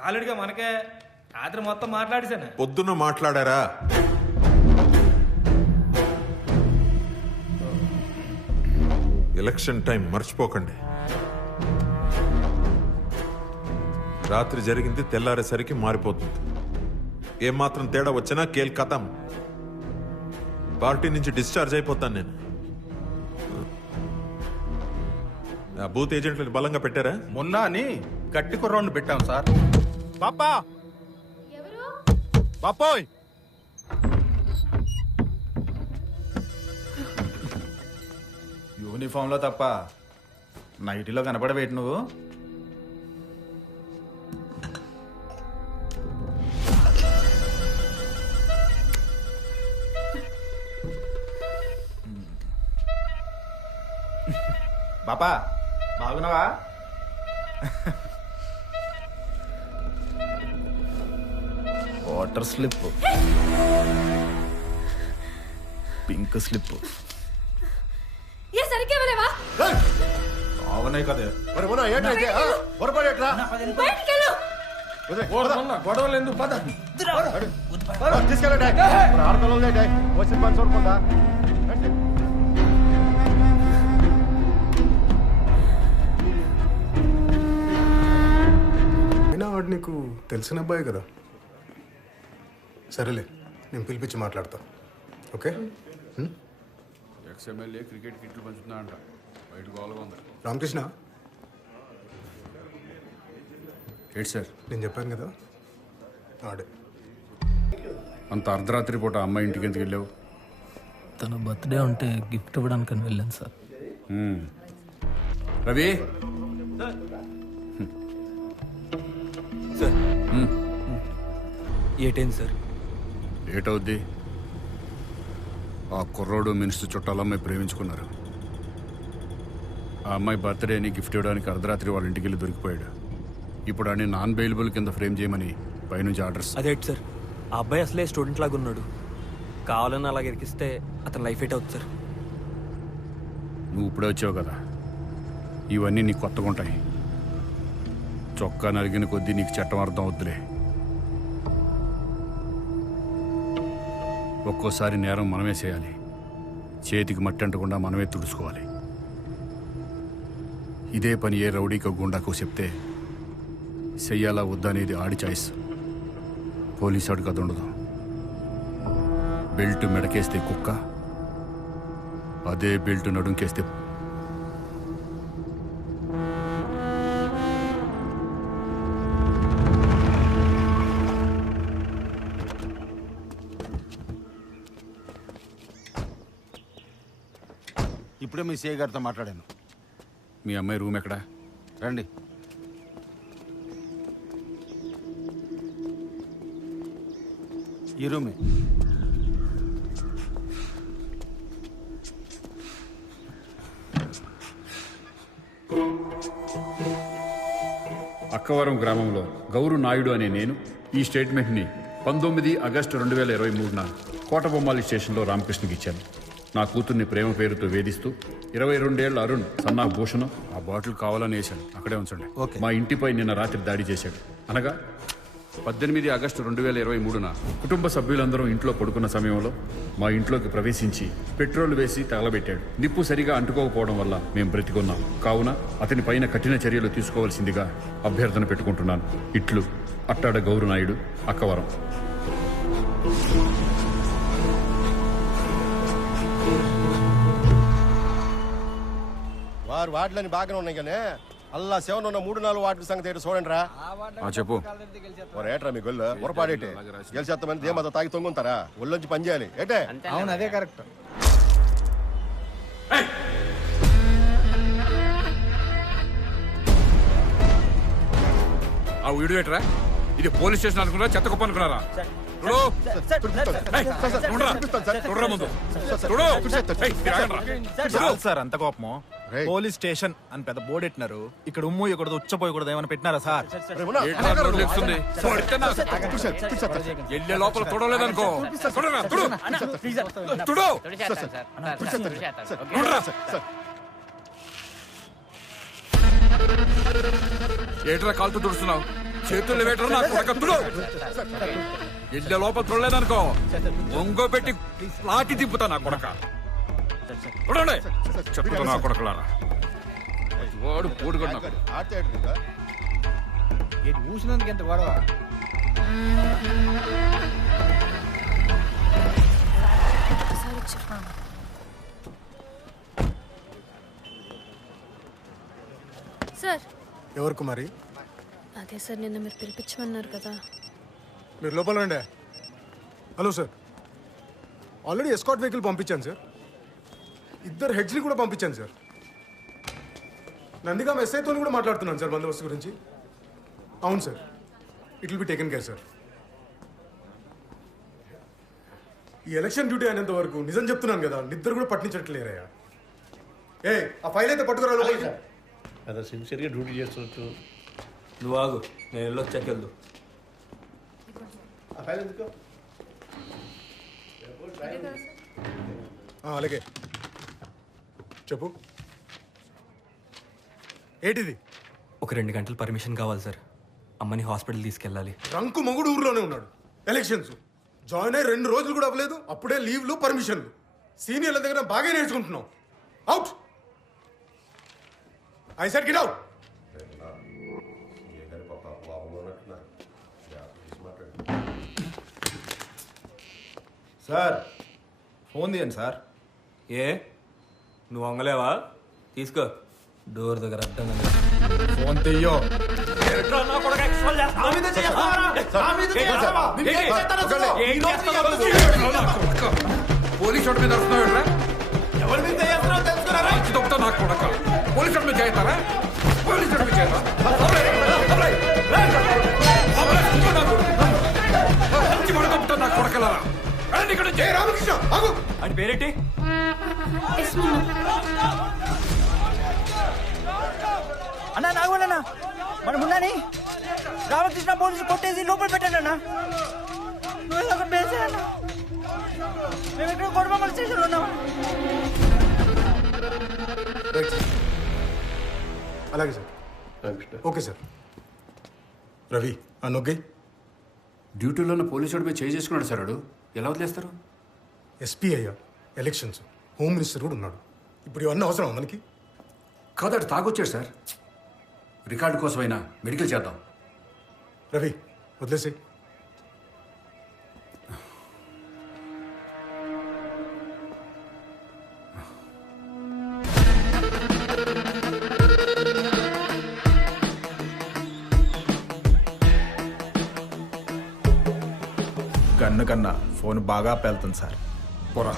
సాలిడ్గా మనకే రాత్రి మొత్తం మాట్లాడేశాను. పొద్దున్న మాట్లాడారా? ఎలక్షన్ టైం మర్చిపోకండి. రాత్రి జరిగింది తెల్లారేసరికి మారిపోతుంది. ఏమాత్రం తేడా వచ్చినా కేల్ కథం. పార్టీ నుంచి డిశ్చార్జ్ అయిపోతాను నేను. ఆ బూత్ ఏజెంట్లను బలంగా పెట్టారా? మొన్న అని గట్టి కుర్రౌండ్ పెట్టాం సార్. పాపా పాపోయ్, యూనిఫామ్లో తప్ప నైటీలో కనపడబెట్టి నువ్వు. బాపా బాగున్నావా? వాటర్ స్లిప్, పింక్ స్లిప్ బాగున్నాయి కదా. గొడవలు ఎందుకు? పద వాడు నీకు తెలిసిన అబ్బాయి కదా. సరేలే, నేను పిలిపించి మాట్లాడతా. ఓకే. ఎక్స్ఎమ్మెల్యే క్రికెట్ కిట్లు పంచుతున్నా అంట. బయట గోల్గా ఉంది. రామకృష్ణ, ఏంటి సార్? నేను చెప్పాను కదా ఆడే. అంత అర్ధరాత్రి పూట అమ్మాయి ఇంటికి ఎందుకు వెళ్ళావు? తన బర్త్డే ఉంటే గిఫ్ట్ ఇవ్వడానికి వెళ్ళాను సార్. రవి, ఏటైంది సార్? ఏటవుద్ది? ఆ కుర్రోడు మినిస్టర్ చుట్టాలమ్మాయి ప్రేమించుకున్నారు. ఆ అమ్మాయి బర్త్డేని గిఫ్ట్ ఇవ్వడానికి అర్ధరాత్రి వాళ్ళ ఇంటికి వెళ్ళి దొరికిపోయాడు. ఇప్పుడు అని నాన్ బెయిలబుల్ కింద ఫ్రేమ్ చేయమని పైనుంచి ఆర్డర్స్. అదేంటి సార్, ఆ అబ్బాయి అసలే స్టూడెంట్ లాగా ఉన్నాడు. కావాలని అలాగ ఎరికిస్తే అతను లైఫ్ ఎయిట్ అవుతుంది సార్. నువ్వు ఇప్పుడే వచ్చావు కదా, ఇవన్నీ నీకు కొత్తగా ఉంటాయి. చొక్కా నరిగిన కొద్దీ నీకు చట్టం అర్థం అవుద్దులే. ఒక్కోసారి నేరం మనమే చేయాలి. చేతికి మట్టి అంటకుండా మనమే తుడుచుకోవాలి. ఇదే పని ఏ రౌడీకో గుండాకో చెప్తే చెయ్యాలా వద్దనేది ఆడి చాయిస్. పోలీసు ఆడికి అది ఉండదు. బెల్ట్ మెడకేస్తే కుక్క, అదే బెల్ట్ నడుంకేస్తే ఇప్పుడే మీ సిఐ గారితో మాట్లాడాను. మీ అమ్మాయి రూమ్ ఎక్కడా? రండి. ఈ రూమే. అక్కవరం గ్రామంలో గౌరు నాయుడు అనే నేను ఈ స్టేట్మెంట్ని 19 ఆగస్టు 2023న కోటబొమ్మాలి స్టేషన్లో రామకృష్ణకి ఇచ్చాను. నా కూతుర్ని ప్రేమ పేరుతో వేధిస్తూ 22 ఏళ్ల అరుణ్ సన్నా భూషణ్ ఆ బాటిల్ కావాలని వేశాడు. అక్కడే ఉంచండి. మా ఇంటిపై నిన్న రాత్రి దాడి చేశాడు. అనగా 18 ఆగస్టు 2023న కుటుంబ సభ్యులందరూ ఇంట్లో పడుకున్న సమయంలో మా ఇంట్లోకి ప్రవేశించి పెట్రోల్ వేసి తగలబెట్టాడు. నిప్పు సరిగా అంటుకోకపోవడం వల్ల మేము బ్రతికున్నాం. కావున అతని పైన కఠిన చర్యలు తీసుకోవాల్సిందిగా అభ్యర్థన పెట్టుకుంటున్నాను. ఇట్లు అట్టాడ గౌరు నాయుడు, అక్కవరం. వారు వార్డులని బాగానే ఉన్నాయి కానీ అల్లా సెవెన్ ఉన్న 3-4 వార్డుల సంగతి ఏంటో చూడండి రా. చెప్పు. ఏట్రా మీ గొల్లు పొరపాడేటే గెలిచేస్తామని దేమత తాగి తొంగుంటారా? ఒళ్ళొంచి పని చేయాలి ఏటే. అవును, అదే కరెక్ట్. ఆ వీడియో ఎట్రా? ఇది పోలీస్ స్టేషన్ అనుకున్నారా, చెత్త కుప్ప అనుకున్నారా? సార్ అంత కోపము. పోలీస్ స్టేషన్ అని పెద్ద బోర్డు పెట్టినారు. ఇక్కడ ఉమ్ము ఇక్కడదు, ఉచ్చపోయకూడదు ఏమైనా పెట్టినారా సార్? ఎల్లే లోపల తొడలేదనుకో. ఏట్రా కాలుతో తుడుస్తున్నావు? చేతులు పెట్టరు నా కొడక తుడు ఇళ్ళ లోపల తుడలేదనుకో ఒంగో పెట్టి లాటి తిప్పుతా నా కొడక చూడండి చెప్పుతా నా కొడకలారా వాడు పూడుకొని నా కొడుకు. ఊసినందుకు ఎంత గొడవ సార్ ఎవరు కుమారి? అదే సార్ నిన్న మీరు పిలిపించమన్నారు కదా. మీరు లోపల రండి. Hello sir, already escort vehicle పంపించాను సార్. 2 హెడ్స్ని కూడా పంపించాను సార్. నందిగాం ఎస్ఐతో కూడా మాట్లాడుతున్నాను సార్ బందోబస్తు గురించి. అవును sir, it will be taken care sir. ఈ ఎలక్షన్ డ్యూటీ అయినంత వరకు నిజం చెప్తున్నాను కదా, నిద్ర కూడా పట్టించట్లేరయ్యా. ఏ ఆ ఫైల్ అయితే పట్టుకురా లోపలికి. అదే సిన్సియర్గా డ్యూటీ చేస్తున్నట్టు. నువ్వు ఆగు, నేను వెళ్ళొచ్చాక వెళ్దు. ఆ ఫైల్ ఎందుకో అలాగే చెప్పు. ఏంటిది? ఒక 2 గంటలు పర్మిషన్ కావాలి సార్. అమ్మని హాస్పిటల్ తీసుకెళ్ళాలి. రంకు మొగుడు ఊర్లోనే ఉన్నాడు. ఎలక్షన్స్ జాయిన్ అయ్యి 2 రోజులు కూడా అవ్వలేదు, అప్పుడే లీవ్లు పర్మిషన్లు. సీనియర్ల దగ్గర బాగా నేర్చుకుంటున్నావు. Out. I said get out. Sir phone తీయండి సార్. ఏ నువ్వు వంగలేవా? తీసుకో. డోర్ దగ్గర అడ్డంగా ఫోన్ తీయో. పోలీసు వాడి మీద వస్తున్నావు ఎవరి మీద తెలుసుకున్నారా? నా కొడక పోలీసు వాడి మీద చేస్తారా? పోలీసు వాడి మీద చేస్తా నా కొడకలారా. ఇక్కడ రామకృష్ణ ఆగు. అని పేరేంటి? అన్నా నాగోళ్ళన్నా మన మున్నాని రామకృష్ణ పోలీసు కొట్టేసి లోపల పెట్టండి అన్న. నువ్వు ఏదో ఒకటి బేసే అన్న. మేము ఇక్కడ కొడమగల్ స్టేషన్లో ఉన్నాం. అలాగే సార్. Okay sir. రవి ఆ నొగ్గి. డ్యూటీలో ఉన్న పోలీసు వాడి మీద చేయి చేసుకున్నాడు సార్. వాడు ఎలా వదిలేస్తారు? ఎస్పీ అయ్యా, ఎలక్షన్స్, హోమ్ మినిస్టర్ కూడా ఉన్నాడు. ఇప్పుడు ఇవన్నీ అవసరం మనకి? కాదు తాగొచ్చాడు సార్. రికార్డు కోసమైనా మెడికల్ చేద్దాం. రవి వదిలేసి. గన్ను కన్నా ఫోన్ బాగా పేలుతుంది సార్. పోరా.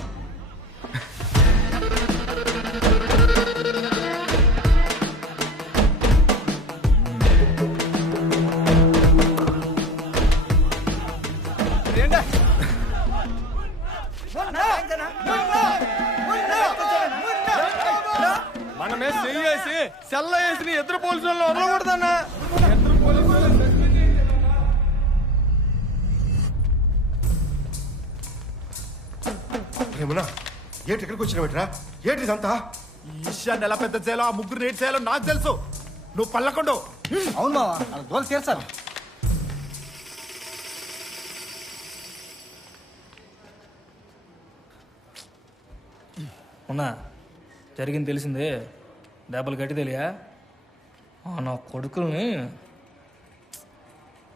మనమే చెయ్యేసి సెల్ల వేసి ఎదురు పోలీసు వాళ్ళు వదలకూడదన్నా. ఏమన్నా ఏంటి ఎక్కడికి వచ్చిన పెట్టరా? ఏంటి ఇదంతా? ఈశాన్ ఎలా పెద్ద చేయాలో, ఆ ముగ్గురు నేటి చేయాలో నాకు తెలుసు. నువ్వు పల్లకొండు. అవును బావా, అలా దోలు చేస్తారు. ఉన్నా జరిగింది తెలిసిందే. దెబ్బలు గట్టి తెలియా నా కొడుకుని.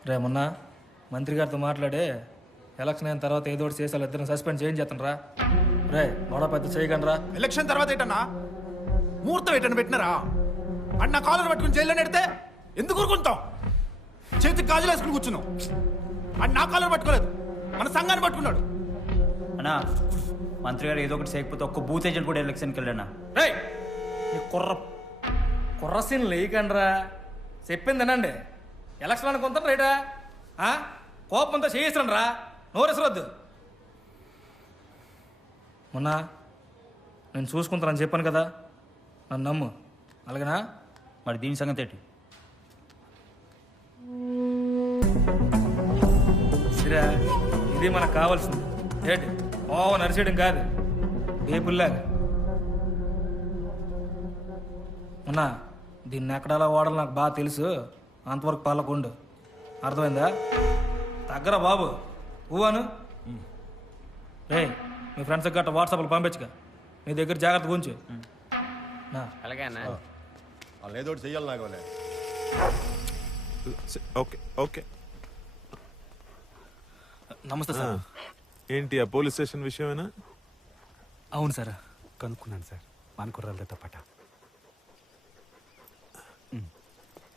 రే మొన్న మంత్రి గారితో మాట్లాడే ఎలక్షన్ అయిన తర్వాత ఏదో ఒకటి చేసి వాళ్ళు ఇద్దరిని సస్పెండ్ చేయించేస్తాను రా. రే గొడవ పెద్ద చేయకండి రా. ఎలక్షన్ తర్వాత ఏంటన్నా ముహూర్తం ఏంటన్నా పెట్టినారా? అన్న కాలర్ పట్టుకుని జైల్లో నెడితే ఎందుకు ఊరుకుంటాం? చేతికి గాజులు వేసుకుని కూర్చున్నాం. అన్న నా కాలర్ పట్టుకోలేదు, మన సంఘాన్ని పట్టుకున్నాడు. అన్నా మంత్రి గారు ఏదో ఒకటి చేయకపోతే ఒక్క బూత్ ఏజెంట్ కూడా ఎలక్షన్కి వెళ్ళానా? రే నీ కుర్ర సీన్ లేకండి రా. చెప్పింది వినండి. ఎలక్షన్ అనుకుంటాను రైటా. కోపంతో చేయిస్తాను రా. నోరెసరొద్దు. మొన్న నేను చూసుకుంటానని చెప్పాను కదా, నన్ను నమ్ము. అలాగేనా? మరి దీని సంగతి ఏంటి? సిరా ఇది మనకు కావాల్సింది. ఏంటి నరిసేయడం కాదు, బేపుల్లాగా. మొన్న దీన్ని ఎక్కడాలా వాడాలి నాకు బాగా తెలుసు. అంతవరకు పాలకుండు. అర్థమైందా? దగ్గర బాబు ఊవాను రే మీ ఫ్రెండ్స్ గట్ట వాట్సాప్లో పంపించగా నీ దగ్గర జాగ్రత్త గురించి అలాగే అన్న. వాళ్ళు ఏదో ఒకటి చెయ్యాలి నాగోలే. Okay okay. నమస్తే సార్. ఏంటి ఆ పోలీస్ స్టేషన్ విషయమేనా? అవును సార్. కనుక్కున్నాను సార్, మన కుర్రాలతో పాట